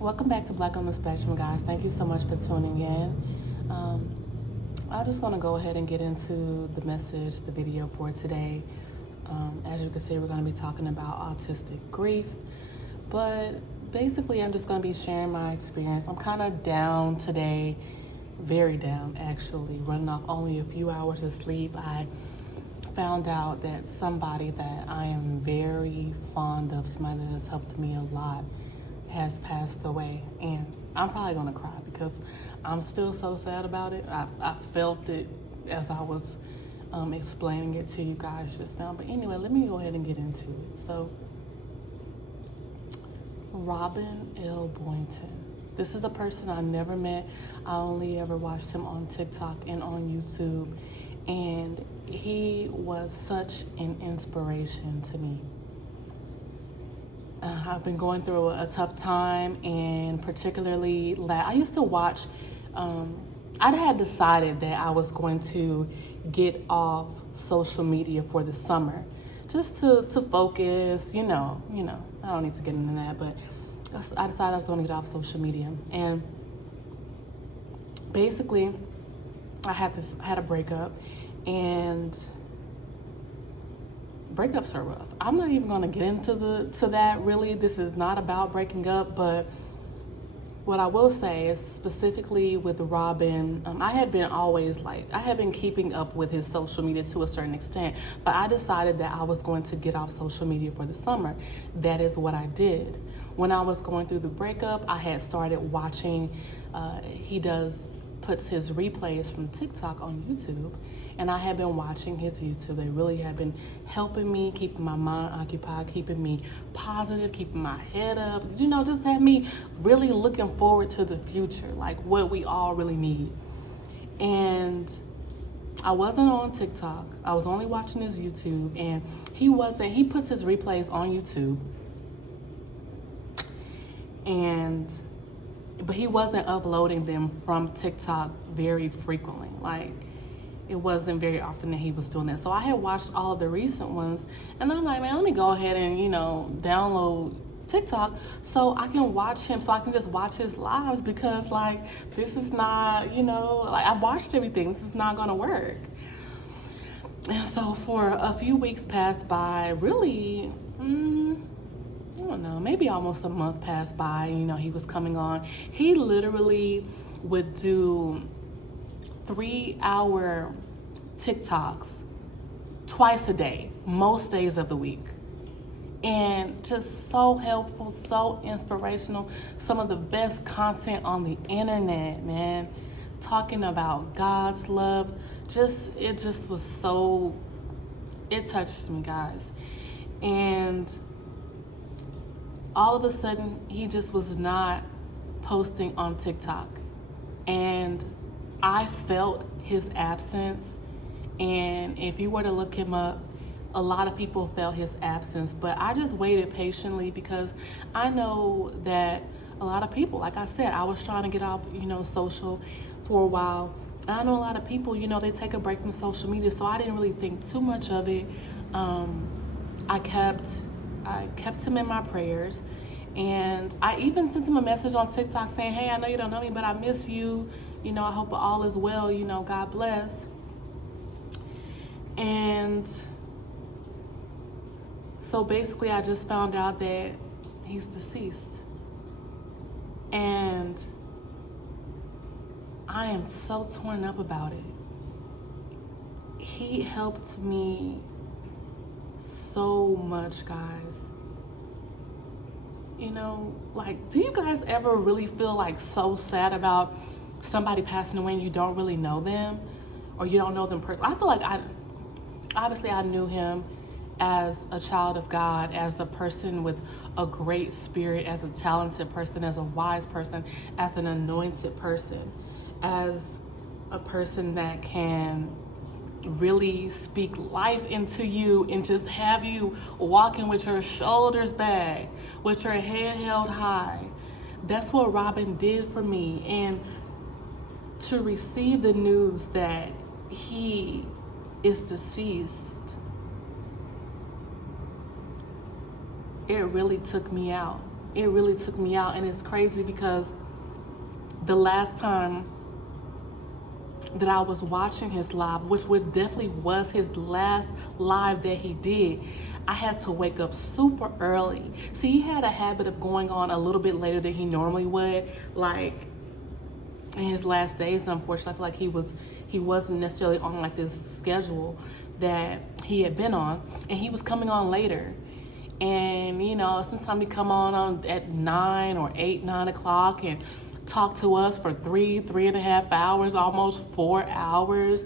Welcome back to Black on the Spectrum, guys. Thank you so much for tuning in. I'm just going to go ahead and get into the message, the video for today. As you can see, we're going to be talking about autistic grief. But basically, I'm just going to be sharing my experience. I'm kind of down today, very down actually, running off only a few hours of sleep. I found out that somebody that I am very fond of, somebody that has helped me a lot, has passed away. And I'm probably going to cry because I'm still so sad about it. I felt it as I was explaining it to you guys just now. But anyway, let me go ahead and get into it. So, Robin Boynton. This is a person I never met. I only ever watched him on TikTok and on YouTube. And he was such an inspiration to me. I've been going through a tough time, and particularly, I used to watch, I had decided that I was going to get off social media for the summer, just to focus, you know, I don't need to get into that, but I decided I was going to get off social media. And basically, I had a breakup, and breakups are rough. I'm not even going to get into that really. This is not about breaking up, but what I will say is specifically with Robin, I had been keeping up with his social media to a certain extent, but I decided that I was going to get off social media for the summer. That is what I did. When I was going through the breakup, I had started watching, he puts his replays from TikTok on YouTube, and I had been watching his YouTube. They really have been helping me, keeping my mind occupied, keeping me positive, keeping my head up, just had me really looking forward to the future, like what we all really need. And I wasn't on TikTok. I was only watching his YouTube, and he puts his replays on YouTube, but he wasn't uploading them from TikTok very frequently. Like, it wasn't very often that he was doing that. So I had watched all of the recent ones, and I'm like, man, let me go ahead and, download TikTok so I can watch him, so I can just watch his lives, because this is not, I've watched everything. This is not gonna work. And so for a few weeks passed by, really, I don't know, maybe almost a month passed by, he was coming on. He literally would do 3-hour TikToks twice a day, most days of the week. And just so helpful, so inspirational. Some of the best content on the internet, man. Talking about God's love. It touched me, guys. And all of a sudden, he just was not posting on TikTok. And I felt his absence. And if you were to look him up, a lot of people felt his absence. But I just waited patiently, because I know that a lot of people, like I said, I was trying to get off, social for a while. I know a lot of people, they take a break from social media. So I didn't really think too much of it. I kept him in my prayers, and I even sent him a message on TikTok saying, hey, I know you don't know me, but I miss you. I hope all is well. God bless. And so basically, I just found out that he's deceased. And I am so torn up about it. He helped me so much, guys. Do you guys ever really feel so sad about somebody passing away and you don't really know them, or you don't know them personally? I feel like I knew him as a child of God, as a person with a great spirit, as a talented person, as a wise person, as an anointed person, as a person that can really speak life into you and just have you walking with your shoulders back, with your head held high. That's what Robin did for me. And to receive the news that he is deceased, it really took me out. it really took me out. And it's crazy because the last time that I was watching his live, which definitely was his last live that he did, I had to wake up super early. See, he had a habit of going on a little bit later than he normally would. Like in his last days, unfortunately, I feel like he wasn't necessarily on like this schedule that he had been on, and he was coming on later. And you know, sometimes he come on at 9 or 8, 9 o'clock and talk to us for 3.5 hours, almost 4 hours.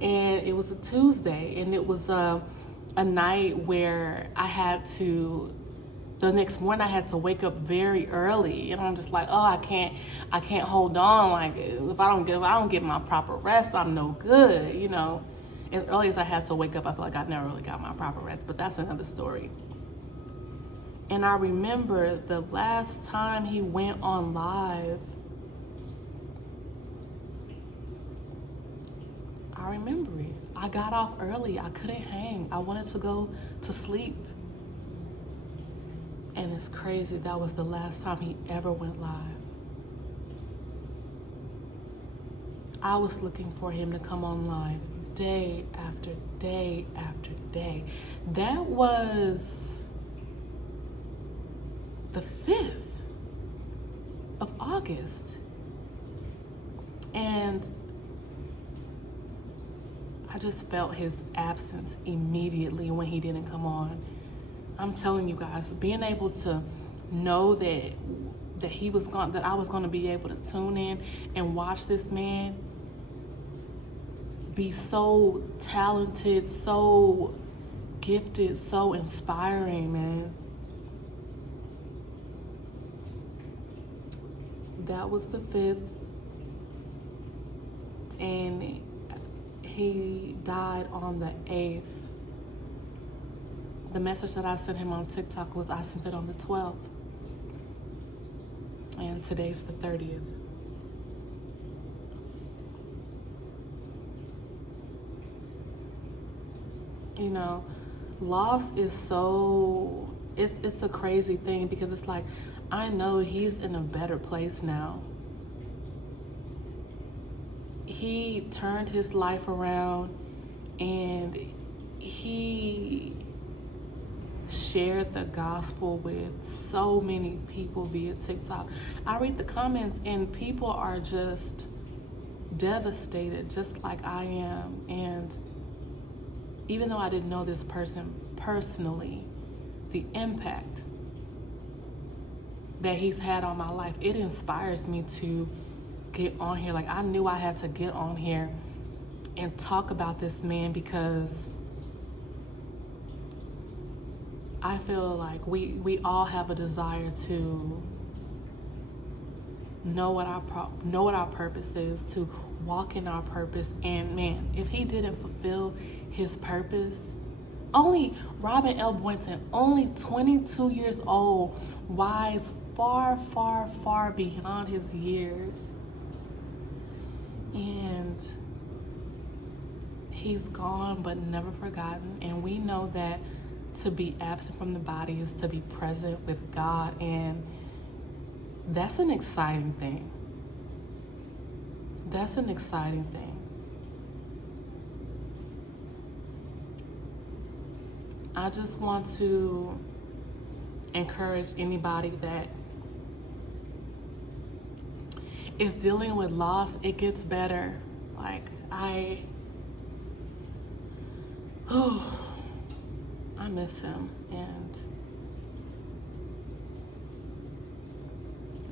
And it was a Tuesday, and it was a night where the next morning I had to wake up very early, and I'm just like, oh, I can't hold on. Like if I don't get my proper rest, I'm no good. You know, as early as I had to wake up, I feel like I never really got my proper rest, but that's another story. And I remember the last time he went on live, I remember it. I got off early. I couldn't hang. I wanted to go to sleep. And it's crazy, that was the last time he ever went live. I was looking for him to come on live day after day after day. That was the 5th of August. And I just felt his absence immediately when he didn't come on. I'm telling you guys, being able to know that I was going to be able to tune in and watch this man be so talented, so gifted, so inspiring, man. That was the 5th, and he died on the 8th. The message that I sent him on TikTok was I sent it on the 12th. And today's the 30th. You know, loss is it's a crazy thing, because it's like, I know he's in a better place now. He turned his life around, and he shared the gospel with so many people via TikTok. I read the comments, and people are just devastated, just like I am. And even though I didn't know this person personally, the impact that he's had on my life, it inspires me to get on here. Like, I knew I had to get on here and talk about this man, because I feel like we all have a desire to know what our purpose is, to walk in our purpose. And man, if he didn't fulfill his purpose, only Robin L. Boynton, only 22 years old, wise, far, far, far beyond his years, and he's gone but never forgotten. And we know that to be absent from the body is to be present with God, and that's an exciting thing. That's an exciting thing. I just want to encourage anybody that is dealing with loss. It gets better. Like, I miss him, and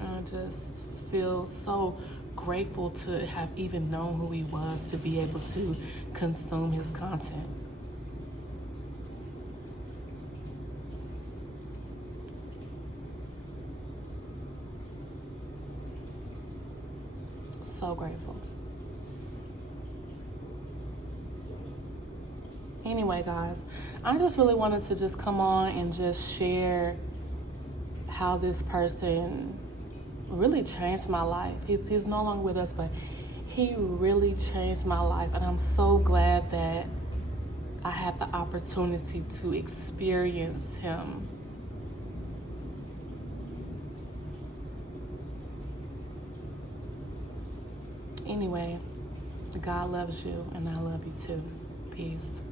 I just feel so grateful to have even known who he was, to be able to consume his content. So grateful. Anyway, guys, I just really wanted to just come on and just share how this person really changed my life. He's no longer with us, but he really changed my life, and I'm so glad that I had the opportunity to experience him. Anyway, God loves you, and I love you too. Peace.